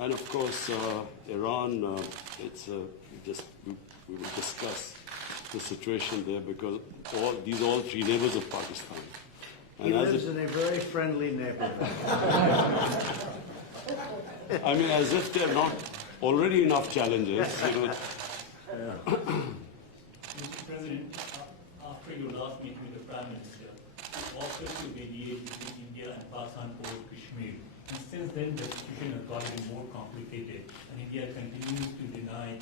And of course, Iran, we will discuss the situation there because these are all three neighbors of Pakistan. And he lives in a very friendly neighborhood. I mean, as if there are not already enough challenges. Mr. President, after your last meeting with the Prime Minister, offered to mediate between India and Pakistan over Kashmir. And since then, the situation has gotten more complicated, and India continues to deny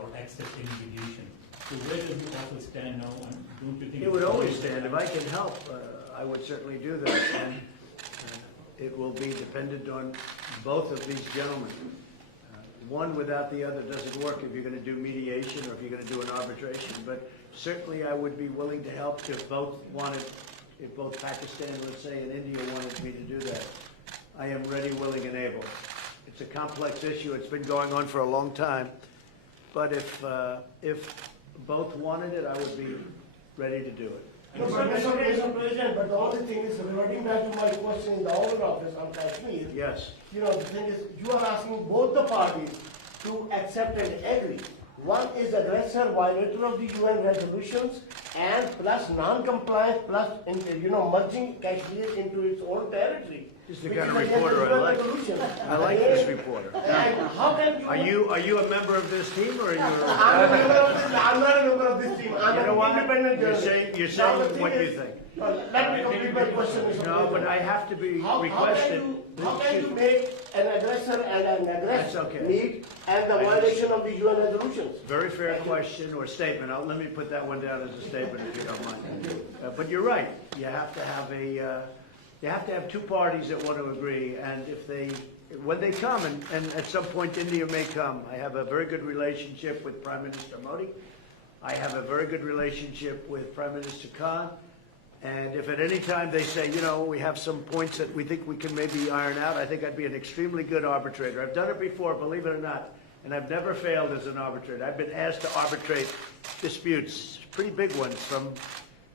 or accept any mediation. So where does the offer stand now, and don't you think It would always stand. If I can help, I would certainly do that. And it will be dependent on both of these gentlemen. One without the other doesn't work if you're going to do mediation or if you're going to do an arbitration. But certainly I would be willing to help if both Pakistan, let's say, and India wanted me to do that. I am ready, willing, and able. It's a complex issue. It's been going on for a long time. But if both wanted it, I would be ready to do it. No, Mr. President, but the only thing is, reverting back to my question in the Oval Office on Kashmir. Yes. You know, the thing is, you are asking both the parties to accept and agree. One is aggressor, violator of the UN resolutions, and plus non-compliance, plus merging Kashmir into its own territory. This is the kind of reporter I like. I like this reporter. And how can you? Are you a member of this team, or are you? I'm not a member of this team. I'm an independent journalist. You're saying what you think. Let me complete my question, Mr. President. No, but I have to be requested. How can you make an aggressor and an aggressor okay. meet and the violation of the UN resolutions? Very fair question or statement. Let me put that one down as a statement if you don't mind. But you're right. You have to have two parties that want to agree, and when they come, and at some point India may come. I have a very good relationship with Prime Minister Modi. I have a very good relationship with Prime Minister Khan. And if at any time they say, we have some points that we think we can maybe iron out, I think I'd be an extremely good arbitrator. I've done it before, believe it or not, and I've never failed as an arbitrator. I've been asked to arbitrate disputes, pretty big ones from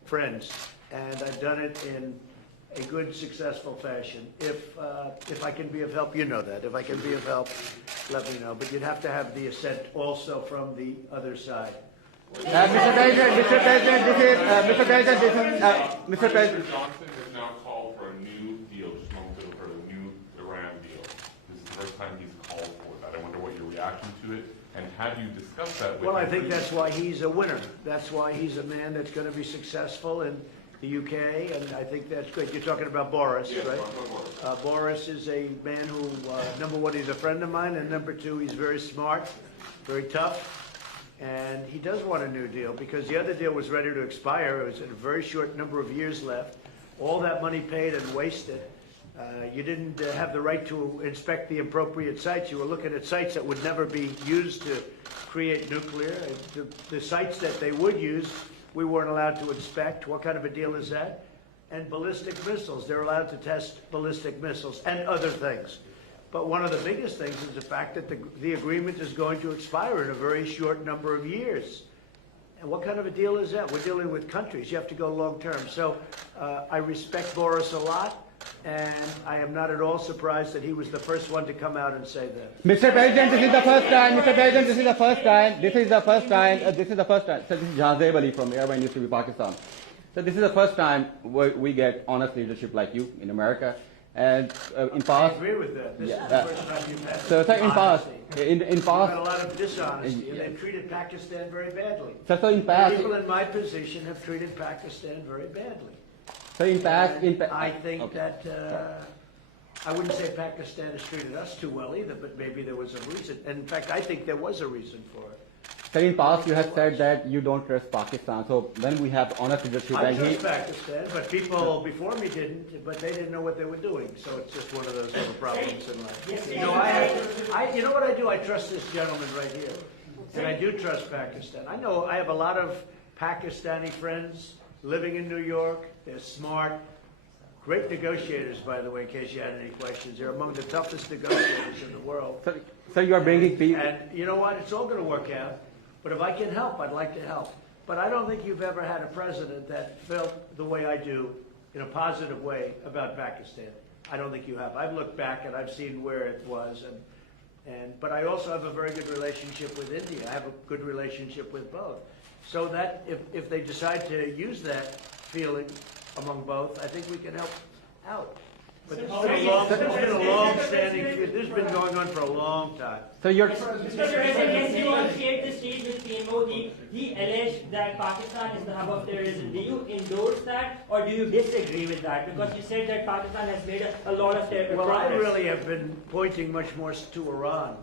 friends, and I've done it in a good, successful fashion. If I can be of help, you know that. If I can be of help, let me know. But you'd have to have the assent also from the other side. Mr. President, Mr. President Johnson has now called for a new deal, just momentarily for a new Iran deal. This is the first time he's called for that. I wonder what your reaction to it, and have you discussed that with him? Well, I think that's why he's a winner. That's why he's a man that's going to be successful in the UK, and I think that's good. You're talking about Boris, yes, right? Boris is a man who, number one, he's a friend of mine, and number two, he's very smart, very tough. And he does want a new deal because the other deal was ready to expire. It was a very short number of years left. All that money paid and wasted. You didn't have the right to inspect the appropriate sites. You were looking at sites that would never be used to create nuclear. The sites that they would use, we weren't allowed to inspect. What kind of a deal is that? And ballistic missiles. They're allowed to test ballistic missiles and other things. But one of the biggest things is the fact that the agreement is going to expire in a very short number of years. And what kind of a deal is that? We're dealing with countries. You have to go long term. So I respect Boris a lot, and I am not at all surprised that he was the first one to come out and say that. Mr. President, this is the first time. Mr. President, this is the first time. This is the first time. This is the first time. So this is Jazeb Ali from Airline Industry Pakistan. So this is the first time we get honest leadership like you in America. And in past, I agree with that. This is the first time you've had so in past, in you've past, had a lot of dishonesty, and they've treated Pakistan very badly. So in past, People in my position have treated Pakistan very badly. so in past, I think that I wouldn't say Pakistan has treated us too well either, but maybe there was a reason. And in fact, I think there was a reason for it. So in past, you have said that you don't trust Pakistan. So when we have honest leadership, I and trust Pakistan, but people before me didn't, but they didn't know what they were doing. So it's just one of those little problems in life. You know, you know what I do? I trust this gentleman right here, and I do trust Pakistan. I know I have a lot of Pakistani friends living in New York. They're smart, great negotiators, by the way. In case you had any questions, they're among the toughest negotiators in the world. So you are bringing people. And you know what? It's all going to work out. But if I can help, I'd like to help. But I don't think you've ever had a president that felt the way I do in a positive way about Pakistan. I don't think you have. I've looked back and I've seen where it was, and But I also have a very good relationship with India. I have a good relationship with both. So that if they decide to use that feeling among both, I think we can help out. But this has been a long-standing, this has been going on for a long time. So you're Mr. President, yesterday on Share the Stage with PMO, he alleged that Pakistan is the hub of terrorism. Do you endorse that or do you disagree with that? Because you said that Pakistan has made a lot of progress. Well, I really have been pointing much more to Iran.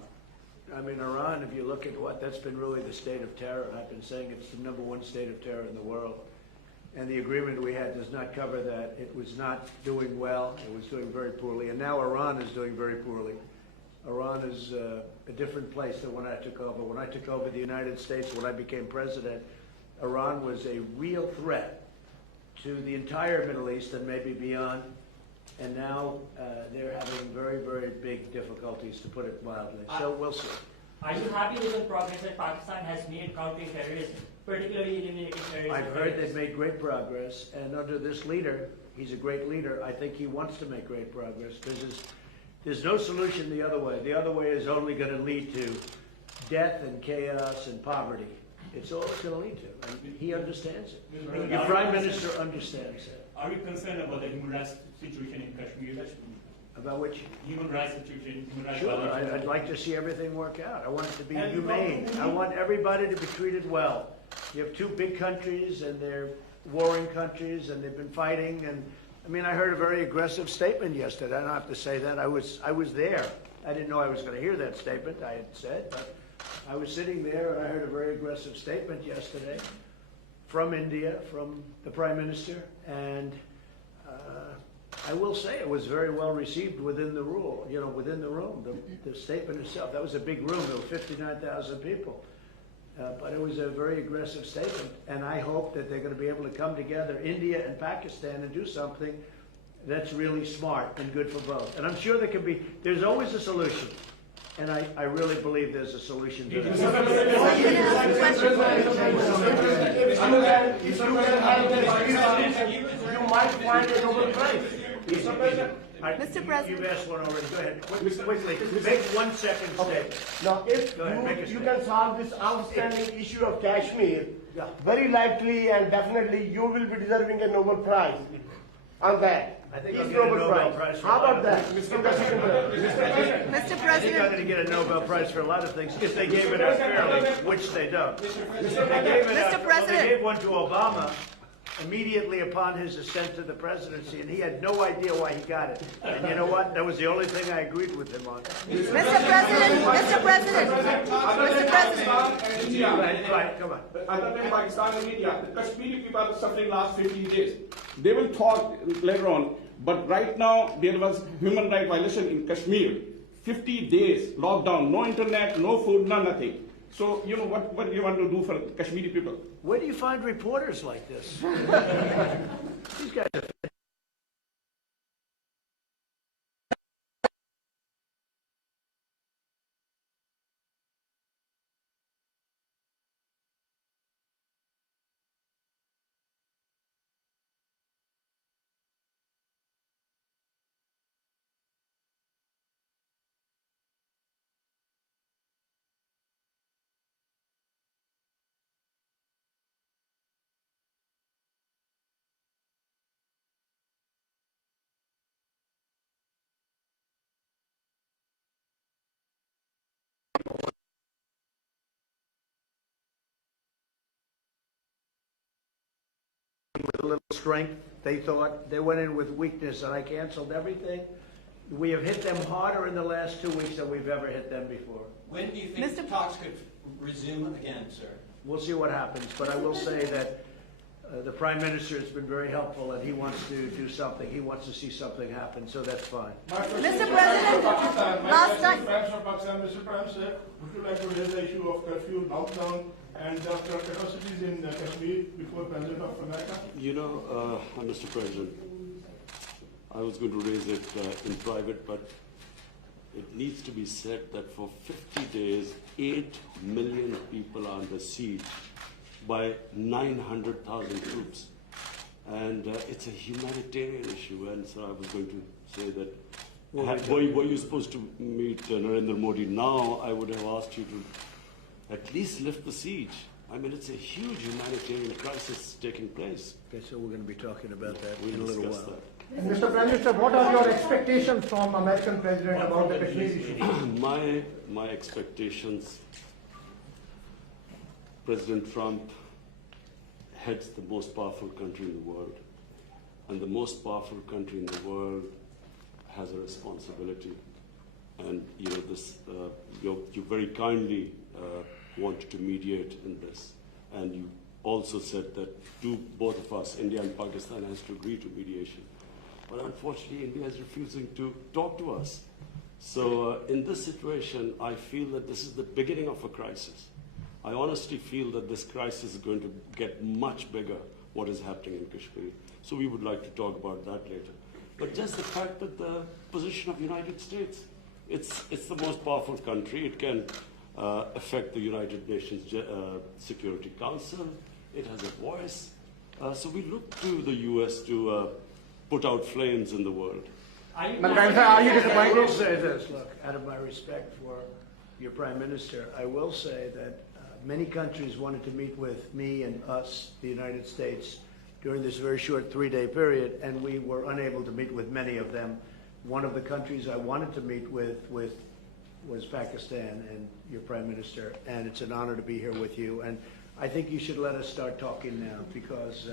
I mean, Iran, if you look at that's been really the state of terror. I've been saying it's the #1 state of terror in the world. And the agreement we had does not cover that. It was not doing well. It was doing very poorly. And now Iran is doing very poorly. Iran is a different place than when I took over. When I took over the United States, when I became president, Iran was a real threat to the entire Middle East and maybe beyond. And now they're having very, very big difficulties, to put it mildly. So we'll see. Are you happy with the progress that Pakistan has made countering terrorism, particularly eliminating terrorism? I've heard they've made great progress, and under this leader, he's a great leader. I think he wants to make great progress because there's no solution the other way. The other way is only going to lead to death and chaos and poverty. It's all it's going to lead to, and he understands it. Your prime minister understands it. Are you concerned about the human rights situation in Kashmir? About which? Human rights situation, human rights Sure, violations. I'd like to see everything work out. I want it to be humane. I want everybody to be treated well. You have two big countries, and they're warring countries, and they've been fighting. And I mean, I heard a very aggressive statement yesterday. I don't have to say that. I was there. I didn't know I was going to hear that statement. I had said, but I was sitting there, and I heard a very aggressive statement yesterday from India, from the Prime Minister, and I will say it was very well received within the within the room. The statement itself, that was a big room. There were 59,000 people. But it was a very aggressive statement, and I hope that they're going to be able to come together, India and Pakistan, and do something that's really smart and good for both. And I'm sure there's always a solution. And I really believe there's a solution to that. If you can have this, you might find a Nobel Prize. Mr. President. You've asked one already. Go ahead. Quickly. Make 1 second statement. Now, if Go ahead, make a you statement. can solve this outstanding issue of Kashmir, very likely and definitely you will be deserving a Nobel Prize on that. I think Peace I'll get a Nobel Nobel Prize for How a lot about of that? things. Mr. I think I'm President. going to get a Nobel Prize for a lot of things if they gave it out fairly, which they don't. Mr. President. They gave one to Obama immediately upon his ascent to the presidency, and he had no idea why he got it. And you know what? That was the only thing I agreed with him on. Mr. President. Mr. President. Mr. President. Right, come on. Other than Pakistan and India, the Kashmiri people are suffering last 15 days. They will talk later on, but right now there was human rights violation in Kashmir. 50 days lockdown, no internet, no food, no nothing. So, you know, what do you want to do for Kashmiri people? Where do you find reporters like this? These guys are with a little strength. They thought they went in with weakness, and I canceled everything. We have hit them harder in the last 2 weeks than we've ever hit them before. When do you think Mr. talks could resume again, sir? We'll see what happens, but I will say that the Prime Minister has been very helpful, and he wants to do something. He wants to see something happen, so that's fine. Mr. President, last time. Mr. Prime, sir, would you like to raise the issue of curfew, lockdown, and capacities in Kashmir before President of America? You know, Mr. President, I was going to raise it in private, but it needs to be said that for 50 days, 8 million people are under siege by 900,000 troops. And it's a humanitarian issue, and so I was going to say that Were you supposed to meet Narendra Modi now? I would have asked you to at least lift the siege. I mean, it's a huge humanitarian crisis taking place. Okay, so we're going to be talking about that We'll in a little discuss while. that. And Mr. Prime Minister, what are your expectations from American President about the Kashmir issue? My expectations, President Trump heads the most powerful country in the world. And the most powerful country in the world has a responsibility. And you know this, you very kindly wanted to mediate in this. And you also said that both of us, India and Pakistan, has to agree to mediation. But unfortunately, India is refusing to talk to us. So in this situation, I feel that this is the beginning of a crisis. I honestly feel that this crisis is going to get much bigger, what is happening in Kashmir. So we would like to talk about that later. But just the fact that the position of the United States, it's the most powerful country. It can affect the United Nations Security Council. It has a voice. So we look to the U.S. to put out flames in the world. Are you I will say this, look, out of my respect for your Prime Minister, I will say that many countries wanted to meet with me and us, the United States, during this very short 3-day period, and we were unable to meet with many of them. One of the countries I wanted to meet with was Pakistan and your Prime Minister, and it's an honor to be here with you. And I think you should let us start talking now, because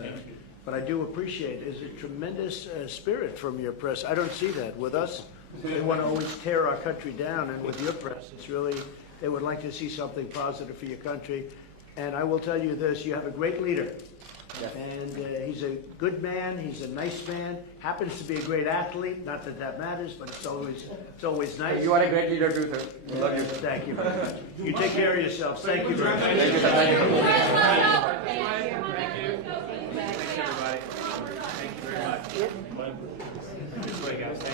but I do appreciate it's a tremendous spirit from your press. I don't see that with us. They want to always tear our country down, and with your press, it's really, they would like to see something positive for your country. And I will tell you this, you have a great leader. And he's a good man, he's a nice man, happens to be a great athlete, not that that matters, but it's always nice. You are a great leader too, sir. We love you. Thank you very much. You take care of yourself. Thank you very much. Thank you, sir. Thank you. Thank you, everybody. Thank you very much.